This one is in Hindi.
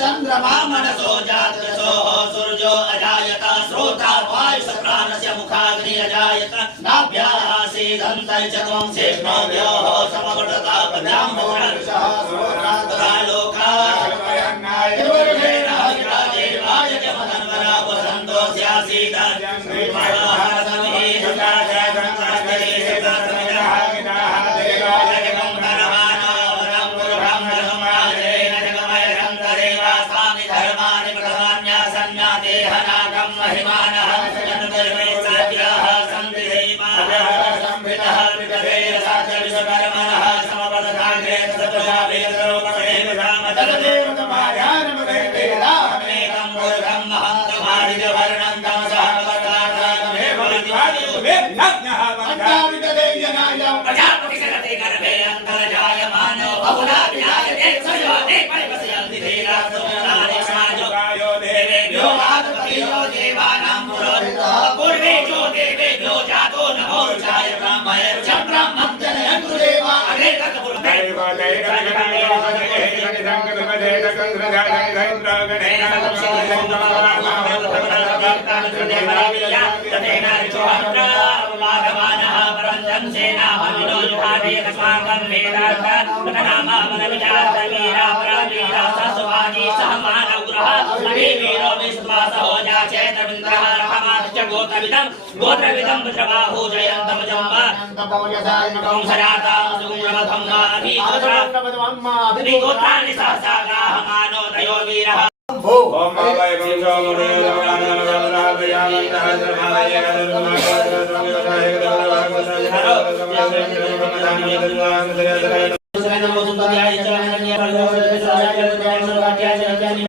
चंद्रमा मनसो जातसो सूर्यो अजायत श्रोता वायुः प्राणस्य मुखाग्नि अजायत नाभ्याः सीदन्तः च त्वं शेषोभ्योः समवर्तता ब्रह्मवर्षः तथा लोकाः देवेन देवाय जमदन्वरा वसन्तो स्यासीद गोत्रविदं पुत्रबाहु जयन्तं जम्बा सराता सुगुणमधं अभिगोत्राणि सहसा गाहमानो दयो वीरः ओम वै वंशो मुने